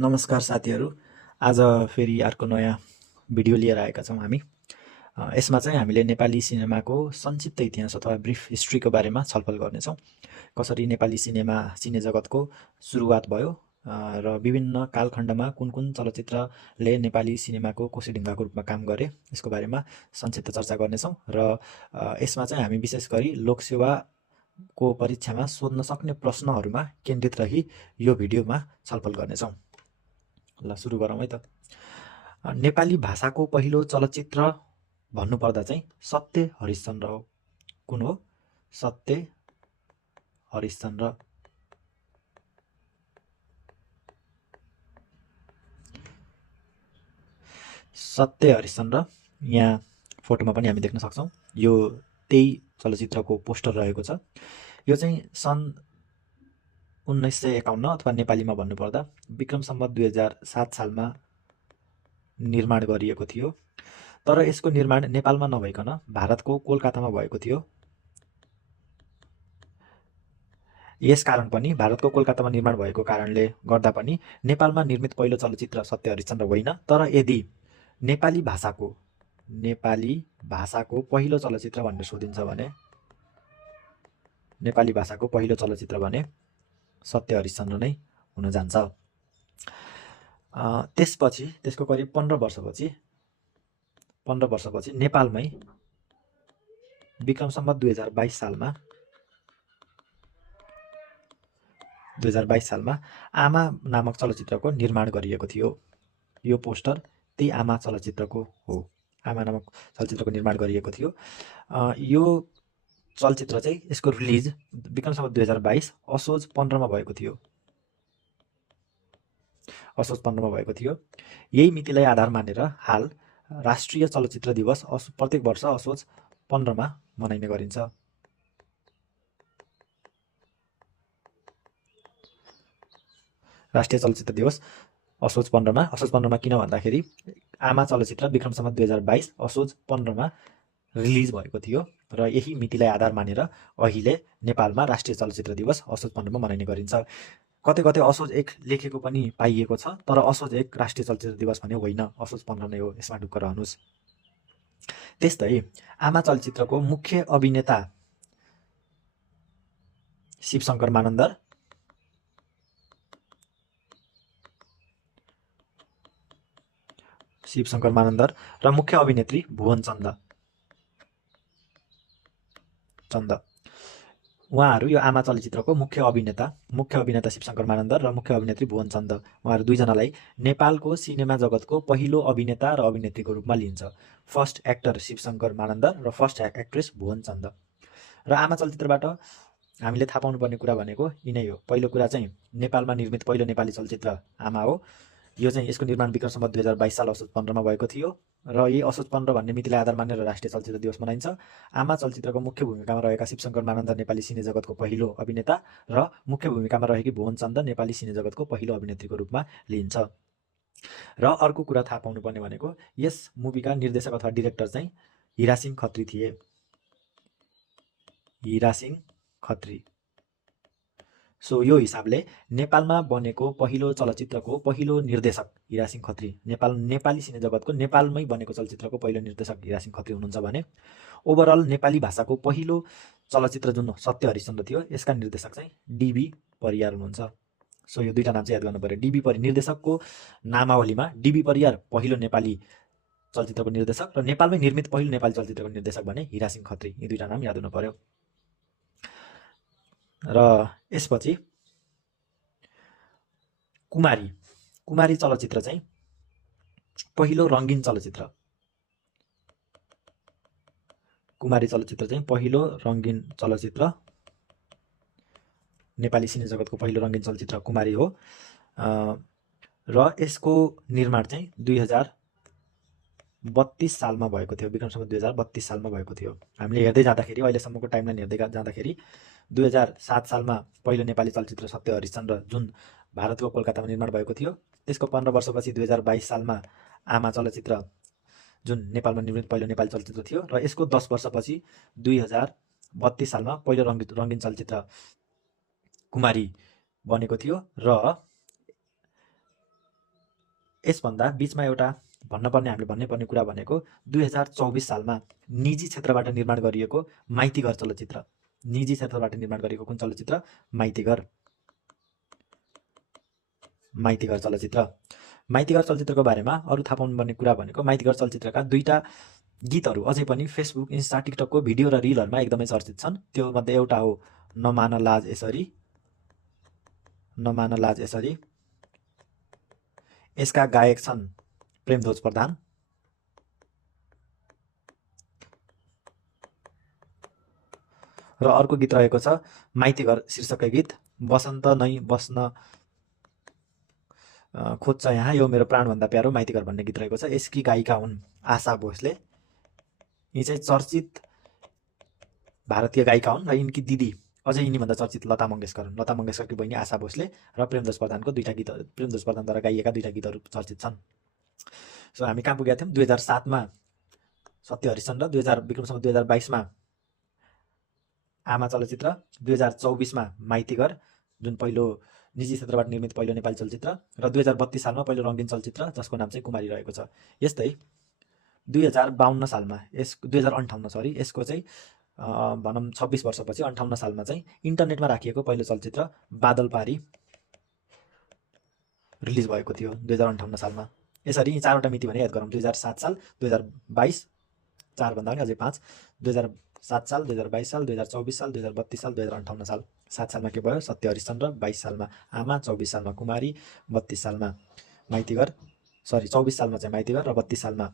नमस्कार साथीहरू। आज फेरि अर्को नयाँ भिडियो लिएर आएका छौँ हामी। यसमा चाहिँ हामीले नेपाली सिनेमाको संक्षिप्त इतिहास अथवा ब्रिफ हिस्ट्रीको बारेमा छलफल गर्नेछौँ। कसरी नेपाली सिने जगतको सुरुवात भयो र विभिन्न कालखण्डमा कुन कुन चलचित्रले नेपाली सिनेमाको कोसेढिङ्गाको रूपमा काम गरे, यसको बारेमा संक्षिप्त चर्चा गर्नेछौँ। र यसमा चाहिँ हामी विशेष गरी लोकसेवाको परीक्षामा सोध्न सक्ने प्रश्नहरूमा केन्द्रित रही यो भिडियोमा छलफल गर्नेछौँ। ल सुरु गरौँ है त। नेपाली भाषाको पहिलो चलचित्र भन्नुपर्दा चाहिँ सत्य हरिश्चन्द्र हो। कुन हो? सत्य हरिश्चन्द्र। सत्य हरिश्चन्द्र यहाँ फोटोमा पनि हामी देख्न सक्छौँ। यो त्यही चलचित्रको पोस्टर रहेको छ। यो चाहिँ सन् 1951 अथवा नेपालीमा भन्नुपर्दा विक्रम सम्वत 2007 सालमा निर्माण गरिएको थियो। तर यसको निर्माण नेपालमा नभइकन भारतको कोलकातामा भएको थियो। यसकारण पनि भारतको कोलकातामा निर्माण भएको कारणले गर्दा पनि नेपालमा निर्मित पहिलो चलचित्र सत्य हरिश्चन्द्र होइन। तर यदि नेपाली भाषाको पहिलो चलचित्र भनेर सोधिन्छ भने नेपाली भाषाको पहिलो चलचित्र भने सत्य हरिश्चन्द्र नै हुन जान्छ। त्यसपछि त्यसको करिब 15 वर्षपछि नेपालमै विक्रम सम्वत 2022 सालमा आमा नामक चलचित्रको निर्माण गरिएको थियो। यो पोस्टर त्यही आमा चलचित्रको हो। आमा नामक चलचित्रको निर्माण गरिएको थियो। यो चलचित्र चाहिँ यसको रिलिज विक्रम सम्वत 2022 असोज 15मा भएको थियो। यही मितिलाई आधार मानेर हाल राष्ट्रिय चलचित्र दिवस प्रत्येक वर्ष असोज 15मा मनाइने गरिन्छ। राष्ट्रिय चलचित्र दिवस असोज 15मा किन भन्दाखेरि आमा चलचित्र विक्रम सम्वत 2022 असोज 15मा रिलिज भएको थियो र यही मितिलाई आधार मानेर अहिले नेपालमा राष्ट्रिय चलचित्र दिवस असोज 15मा मनाइने गरिन्छ। कतै कतै असोज 1 लेखेको पनि पाइएको छ, तर असोज 1 राष्ट्रिय चलचित्र दिवस भने होइन, असोज 15 नै हो। यसमा ढुक्क रहनुहोस्। त्यस्तै आमा चलचित्रको मुख्य अभिनेता शिवशङ्कर मानन्दर र मुख्य अभिनेत्री भुवन चन्द। उहाँहरू यो आमा चलचित्रको मुख्य अभिनेता शिवशङ्कर मानन्दर र मुख्य अभिनेत्री भुवन चन्द, उहाँहरू दुईजनालाई नेपालको सिनेमा जगतको पहिलो अभिनेता र अभिनेत्रीको रूपमा लिइन्छ। फर्स्ट एक्टर शिवशङ्कर मानन्दर र फर्स्ट एक्ट्रेस भुवन चन्द। र आमा चलचित्रबाट हामीले थाहा पाउनुपर्ने कुरा भनेको यिनै हो। पहिलो कुरा चाहिँ नेपालमा निर्मित पहिलो नेपाली चलचित्र आमा हो। यो चाहिँ यसको निर्माण विक्रम सम्वत 2022 साल असोज 15मा भएको थियो र यही असोज 15 भन्ने मितिलाई आधार मानेर राष्ट्रिय चलचित्र दिवस मनाइन्छ। आमा चलचित्रको मुख्य भूमिकामा रहेका शिवशङ्कर मानन्दर नेपाली सिने जगतको पहिलो अभिनेता र मुख्य भूमिकामा रहेकी भुवन चन्द नेपाली सिने जगतको पहिलो अभिनेत्रीको रूपमा लिइन्छ। र अर्को कुरा थाहा पाउनुपर्ने भनेको यस मुभीका निर्देशक अथवा डिरेक्टर चाहिँ हिरासिंह खत्री थिए। सो यो हिसाबले नेपालमा बनेको पहिलो चलचित्रको पहिलो निर्देशक हिरासिंह खत्री, नेपाली सिने जगतको नेपालमै बनेको चलचित्रको पहिलो निर्देशक हिरासिंह खत्री हुनुहुन्छ भने ओभरअल नेपाली भाषाको पहिलो चलचित्र जुन सत्य हरिश्चन्द्र थियो यसका निर्देशक चाहिँ डीबी परियार हुनुहुन्छ। सो यो दुईटा नाम चाहिँ याद गर्नु पर्यो। डीबी निर्देशकको नामावलीमा डीबी परियार पहिलो नेपाली चलचित्रको निर्देशक र नेपालमै निर्मित पहिलो नेपाली चलचित्रको निर्देशक भने हिरासिंह खत्री। यी दुईटा नाम याद हुनु पर्यो। र यसपछि कुमारी चलचित्र चाहिँ पहिलो रङ्गीन चलचित्र। नेपाली सिने जगतको पहिलो रङ्गीन चलचित्र कुमारी हो। र यसको निर्माण चाहिँ 2032 सालमा भएको थियो। विक्रम सम्वत 2032 सालमा भएको थियो। हामीले हेर्दै जाँदाखेरि अहिलेसम्मको टाइमलाइन हेर्दै जाँदाखेरि 2007 सालमा पहिलो नेपाली चलचित्र सत्य हरिश्चन्द्र जुन भारतको कोलकातामा निर्माण भएको थियो, त्यसको 15 वर्षपछि 2022 सालमा आमा चलचित्र जुन नेपालमा निर्मित पहिलो नेपाली चलचित्र थियो र यसको 10 वर्षपछि 2032 सालमा पहिलो रङ्गीन चलचित्र कुमारी बनेको थियो। र यसभन्दा बिचमा एउटा हामीले भन्नै पर्ने कुरा भनेको 2024 सालमा निजी क्षेत्रबाट निर्माण गरिएको माइतीघर चलचित्र। निजी क्षेत्रबाट निर्माण गरिएको कुन चलचित्र? माइतीघर चलचित्र। माइतीघर चलचित्रको बारेमा अरू थाहा पाउनुपर्ने कुरा भनेको माइतीघर चलचित्रका 2टा गीतहरू अझै पनि फेसबुक, इन्स्टा, टिकटकको भिडियो र रिलहरूमा एकदमै चर्चित छन्। त्यो मध्ये एउटा हो नमान लाज यसरी। यसका गायक छन् प्रेमध्वज प्रधान र अर्को गीत रहेको छ माइतीघर शीर्षककै गीत बसन्त नै बस्न खोज्छ यहाँ, यो मेरो प्राणभन्दा प्यारो माइतीघर भन्ने गीत रहेको छ। यसकी गायिका हुन् आशा भोसले। यी चाहिँ चर्चित भारतीय गायिका हुन् र यिनकी दिदी अझै यिनीभन्दा चर्चित लता मङ्गेशकर हुन्। लता मङ्गेशकरकी बहिनी आशा भोसले र प्रेमध्वज प्रधानको 2टा गीत, प्रेमध्वज प्रधानद्वारा गाइएका 2टा गीतहरू चर्चित छन्। सो हामी कहाँ पुगेका थियौँ? 2007मा सत्य हरिश्चन्द्र, विक्रमसँग 2022मा आमा चलचित्र, 2024मा माइतीघर जुन पहिलो निजी क्षेत्रबाट निर्मित पहिलो नेपाली चलचित्र र 2032 सालमा पहिलो रङ्गीन चलचित्र जसको नाम चाहिँ कुमारी रहेको छ। यस्तै 2052 सालमा 2058 यसको चाहिँ भनौँ 26 वर्षपछि 58 सालमा चाहिँ इन्टरनेटमा राखिएको पहिलो चलचित्र बादलपारी रिलिज भएको थियो 2058 सालमा। यसरी यी 4वटा मिति भने याद गरौँ। 2007 साल, 2022, 4 भन्दा पनि अझै 5, 2007 साल, 2022 साल, 2024 साल, 2032 साल, 2058 साल। 7 सालमा के भयो? सत्य हरिश्चन्द्र, 22 सालमा आमा, 24 सालमा कुमारी, 32 सालमा माइतीघर, 24 सालमा चाहिँ माइतीघर र 32 सालमा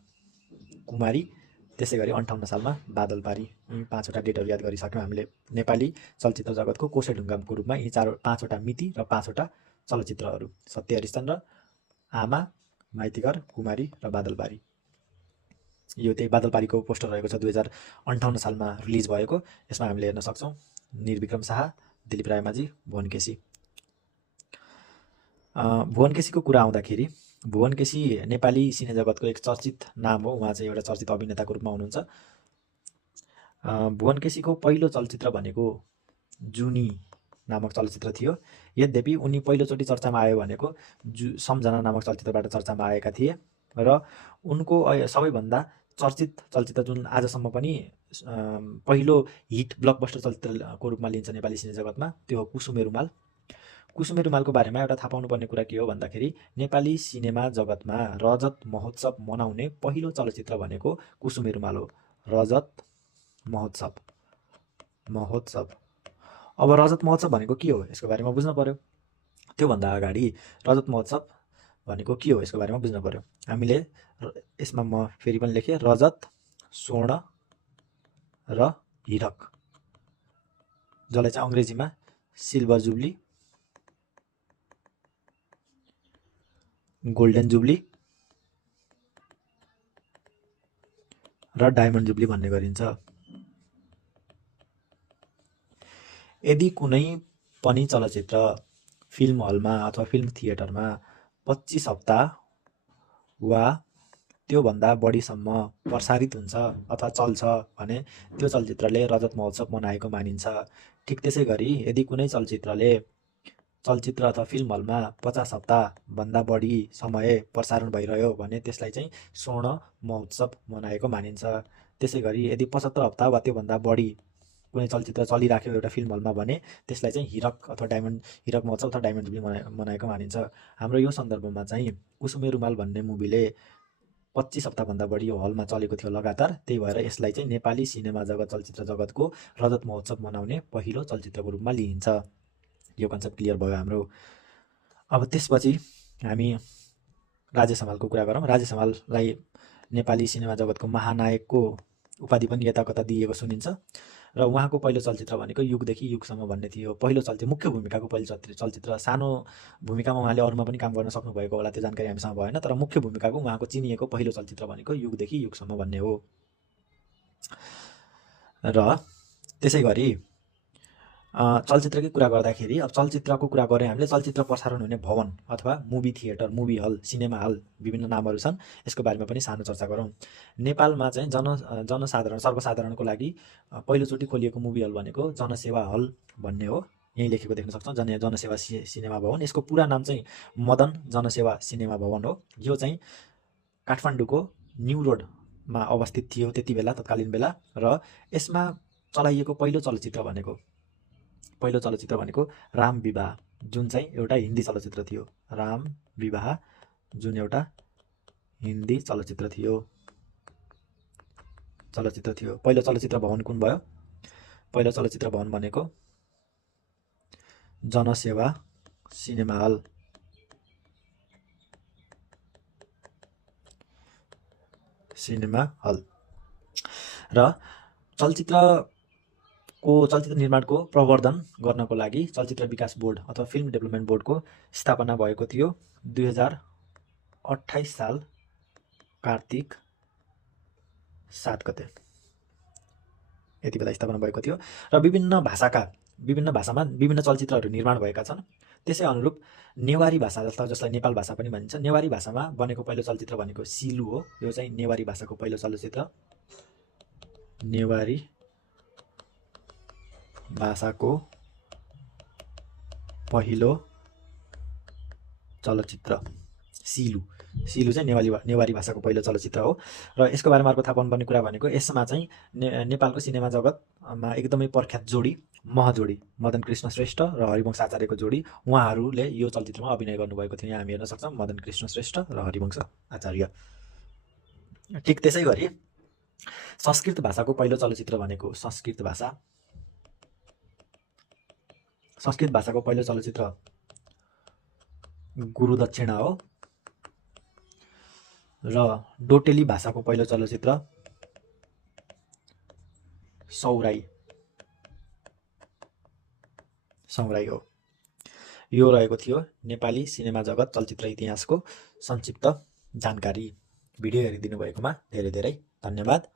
कुमारी, त्यसै गरी 58 सालमा बादलपारी। यी 5वटा डेटहरू याद गरिसक्यौँ हामीले। नेपाली चलचित्र जगतको कोसेढुङ्गाको रूपमा यी 5वटा मिति र 5वटा चलचित्रहरू सत्य हरिश्चन्द्र, आमा, माइतीघर, कुमारी र बादलपारी। यो त्यही बादलपारीको पोस्टर रहेको छ 2058 सालमा रिलिज भएको। यसमा हामीले हेर्न सक्छौँ निर्विक्रम शाह, दिलीप रायमाझी, भुवन केसी। भुवन केसीको कुरा आउँदाखेरि भुवन केसी नेपाली सिने जगतको एक चर्चित नाम हो। उहाँ चाहिँ एउटा चर्चित अभिनेताको रूपमा हुनुहुन्छ। भुवन केसीको पहिलो चलचित्र भनेको जुनी नामक चलचित्र थियो। यद्यपि उनी पहिलोचोटि चर्चामा आयो भनेको सम्झना नामक चलचित्रबाट चर्चामा आएका थिए र उनको सबैभन्दा चर्चित चलचित्र जुन आजसम्म पनि पहिलो हिट ब्लकबस्टर चलचित्रको रूपमा लिन्छ नेपाली सिने जगतमा, त्यो हो कुसुमे रुमाल। कुसुमे रुमालको बारेमा एउटा थाहा पाउनुपर्ने कुरा के हो भन्दाखेरि नेपाली सिनेमा जगतमा रजत महोत्सव मनाउने पहिलो चलचित्र भनेको कुसुमे रुमाल हो। रजत महोत्सव। अब रजत महोत्सव भनेको के हो यसको बारेमा बुझ्न पर्यो। त्योभन्दा अगाडि रजत महोत्सव भनेको के हो यसको बारेमा बुझ्न पर्यो। हामीले यसमा म फेरि पनि लेखेँ रजत, स्वर्ण र हिरक, जसलाई चाहिँ अङ्ग्रेजीमा सिल्भर जुब्ली, गोल्डन जुब्ली र डायमन्ड जुब्ली भन्ने गरिन्छ। यदि कुनै पनि चलचित्र फिल्म हलमा अथवा फिल्म थिएटरमा 25 हप्ता वा त्योभन्दा बढीसम्म प्रसारित हुन्छ अथवा चल्छ भने त्यो चलचित्रले रजत महोत्सव मनाएको मानिन्छ। ठिक त्यसै गरी यदि कुनै चलचित्र अथवा फिल्म हलमा 50 हप्ताभन्दा बढी समय प्रसारण भइरह्यो भने त्यसलाई चाहिँ स्वर्ण महोत्सव मनाएको मानिन्छ। त्यसै गरी यदि 75 हप्ता वा त्योभन्दा बढी कुनै चलचित्र चलिराख्यो एउटा फिल्म हलमा भने त्यसलाई चाहिँ हिरक महोत्सव अथवा डायमन्ड जुब्ली मनाएको मानिन्छ। हाम्रो यो सन्दर्भमा चाहिँ कुसुमे रुमाल भन्ने मुभीले 25 हप्ताभन्दा बढी यो हलमा चलेको थियो लगातार। त्यही भएर यसलाई चाहिँ नेपाली सिनेमा जगत, चलचित्र जगतको रजत महोत्सव मनाउने पहिलो चलचित्रको रूपमा लिइन्छ। यो कन्सेप्ट क्लियर भयो हाम्रो। अब त्यसपछि हामी राजेश हमालको कुरा गरौँ। राजेश हमाललाई नेपाली सिनेमा जगतको महानायकको उपाधि पनि यता कता दिएको सुनिन्छ र उहाँको पहिलो चलचित्र भनेको युगदेखि युगसम्म भन्ने थियो। पहिलो चलचित्र, मुख्य भूमिकाको पहिलो चलचित्र। सानो भूमिकामा उहाँले अरूमा पनि काम गर्न सक्नुभएको होला, त्यो जानकारी हामीसँग भएन, तर मुख्य भूमिकाको उहाँको चिनिएको पहिलो चलचित्र भनेको युगदेखि युगसम्म भन्ने हो। र त्यसै गरी चलचित्रकै कुरा गर्दाखेरि अब चलचित्रको कुरा गऱ्यौँ हामीले, चलचित्र प्रसारण हुने भवन अथवा मुभी थिएटर, मुभी हल, सिनेमा हल विभिन्न नामहरू छन्। यसको बारेमा पनि सानो चर्चा गरौँ। नेपालमा चाहिँ सर्वसाधारणको लागि पहिलोचोटि खोलिएको मुभी हल भनेको जनसेवा हल भन्ने हो। यहीँ लेखेको देख्न सक्छौँ, जनसेवा सिनेमा भवन। यसको पुरा नाम चाहिँ मदन जनसेवा सिनेमा भवन हो। यो चाहिँ काठमाडौँको न्यू रोडमा अवस्थित थियो त्यति बेला, तत्कालीन बेला। र यसमा चलाइएको पहिलो चलचित्र भनेको राम विवाह, जुन चाहिँ एउटा हिन्दी चलचित्र थियो। राम विवाह जुन एउटा हिन्दी चलचित्र थियो। पहिलो चलचित्र भवन कुन भयो? पहिलो चलचित्र भवन भनेको जनसेवा सिनेमा हल। र चलचित्र निर्माणको प्रवर्धन गर्नको लागि चलचित्र विकास बोर्ड अथवा फिल्म डेभलपमेन्ट बोर्डको स्थापना भएको थियो 2028 साल कार्तिक 7 गते। यति बेला स्थापना भएको थियो र विभिन्न भाषामा विभिन्न चलचित्रहरू निर्माण भएका छन्। त्यसै अनुरूप नेवारी भाषा जसलाई नेपाल भाषा पनि भनिन्छ, नेवारी भाषामा बनेको पहिलो चलचित्र भनेको सिलु हो। यो चाहिँ नेवारी भाषाको पहिलो चलचित्र। नेवारी भाषाको पहिलो चलचित्र सिलु चाहिँ नेवारी भाषाको पहिलो चलचित्र हो। र यसको बारेमा अर्को थाहा पाउनुपर्ने कुरा भनेको यसमा चाहिँ नेपालको सिनेमा जगतमा एकदमै प्रख्यात जोडी महजोडी मदन कृष्ण श्रेष्ठ र हरिवंश आचार्यको जोडी, उहाँहरूले यो चलचित्रमा अभिनय गर्नुभएको थियो। यहाँ हामी हेर्न सक्छौँ मदन कृष्ण श्रेष्ठ र हरिवंश आचार्य। ठिक त्यसै गरी संस्कृत भाषाको पहिलो चलचित्र भनेको संस्कृत भाषाको पहिलो चलचित्र गुरुदक्षिणा हो। र डोटेली भाषाको पहिलो चलचित्र सौराई हो। यो रहेको थियो नेपाली सिनेमा जगत चलचित्र इतिहासको संक्षिप्त जानकारी। भिडियो हेरिदिनु भएकोमा धेरै धेरै धन्यवाद।